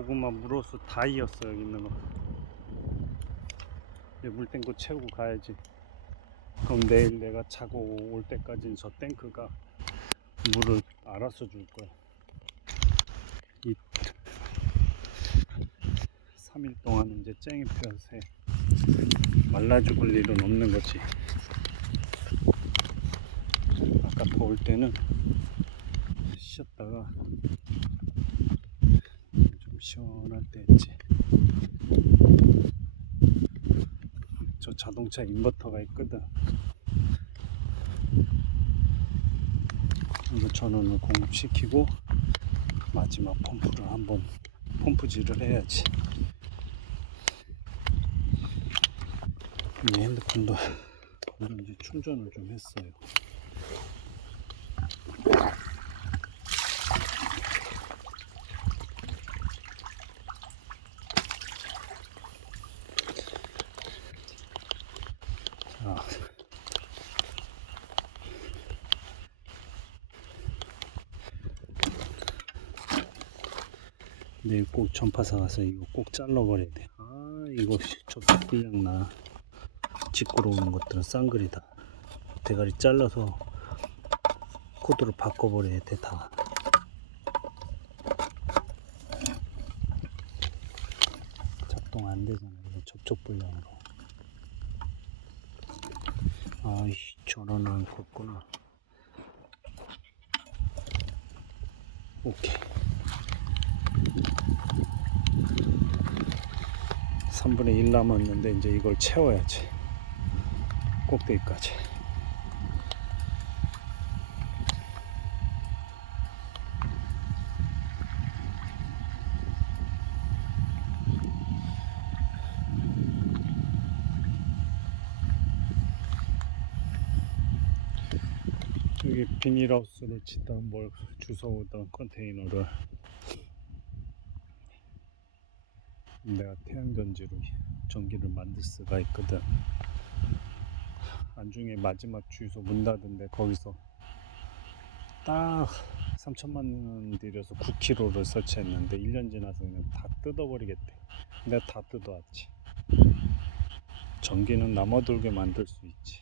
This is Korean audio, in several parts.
고구마 물어서 다 이었어 여기 있는 거. 이제 물탱크 채우고 가야지. 그럼 내일 내가 자고 올 때까지는 저 탱크가 물을 알아서 줄 거야. 이 3일 동안 이제 쨍이 펴서 말라 죽을 일은 없는 거지. 아까 더울 때는 쉬었다가 좀 시원할 때 했지. 저 자동차 인버터가 있거든. 이거 전원을 공급시키고 마지막 펌프를 한번 펌프질을 해야지. 이 핸드폰도 이제 충전을 좀 했어요. 내일 꼭 전파사 가서 이거 꼭 잘라버려야 돼. 아, 이거 접촉 불량 나. 직구로 오는 것들은 쌍글이다. 대가리 잘라서 코드를 바꿔버려야 돼, 다. 작동 안 되잖아, 이게 접촉 불량으로. 아이씨, 전원은 걷구나. 오케이. 3분의 1 남았는데 이제 이걸 채워야지. 꼭대기까지. 여기 비닐하우스를 치던 뭘 주워오던 컨테이너를 내가 태양전지로 전기를 만들 수가 있거든. 안중에 마지막 주유소 문 닫은데 거기서 딱 3천만 원 들여서 9kg를 설치했는데 1년 지나서 그냥 다 뜯어버리겠대. 내가 다 뜯어왔지. 전기는 남아돌게 만들 수 있지.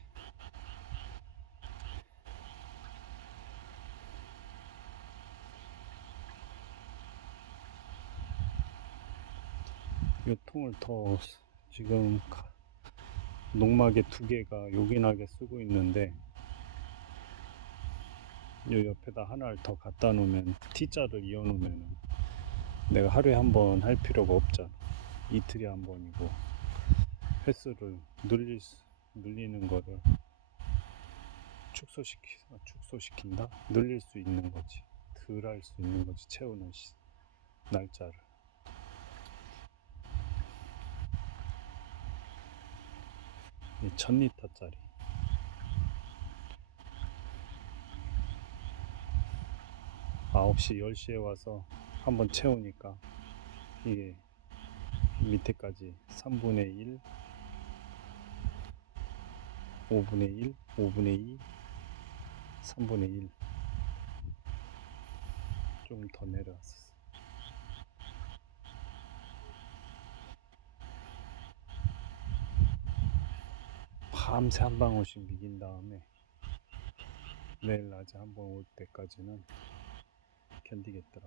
이 통을 더 지금 가- 농막에 두 개가 요긴하게 쓰고 있는데 요 옆에다 하나를 더 갖다 놓으면 T자를 이어 놓으면 내가 하루에 한 번 할 필요가 없잖아. 이틀에 한 번이고 횟수를 늘릴 수- 늘리는 거를 축소시키 축소시킨다? 늘릴 수 있는 거지. 덜 할 수 있는 거지. 채우는 시- 날짜를 1000리터짜리. 아홉 시 10시에 와서 한번 채우니까 이게 밑에까지 3분의 1 5분의 1 5분의 2 3분의 1 좀 더 내려왔었어 밤새 한 방울씩 미긴 다음에 내일 낮에 한 번 올 때까지는 견디겠더라.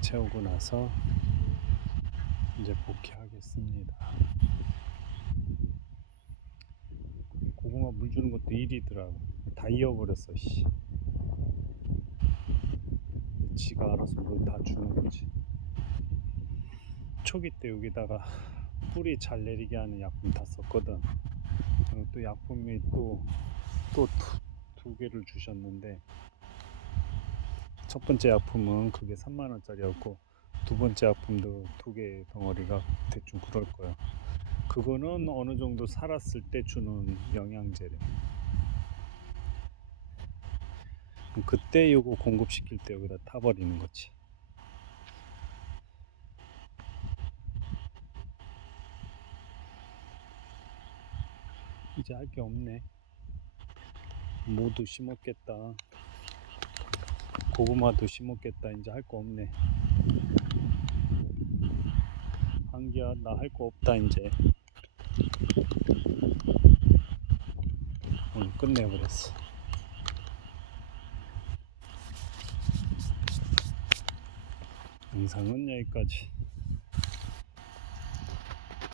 채우고 나서 이제 복귀하겠습니다. 고구마 물 주는 것도 일이더라고. 다 잃어버렸어, 씨. 지가 알아서 물 다 주는 거지. 초기 때 여기다가 뿌리 잘 내리게 하는 약품 다 썼거든. 그리고 또 약품이 또, 또 두 개를 주셨는데, 첫 번째 약품은 그게 3만 원짜리였고, 두 번째 약품도 두 개 덩어리가 대충 그럴 거야. 그거는 어느 정도 살았을 때 주는 영양제래. 그때 요거 공급시킬 때 여기다 타버리는 거지. 이제 할 게 없네. 모두 심었겠다. 고구마도 심었겠다. 이제 할 거 없네. 한기야, 나 할 거 없다, 이제. 오늘 끝내버렸어. 영상은 여기까지.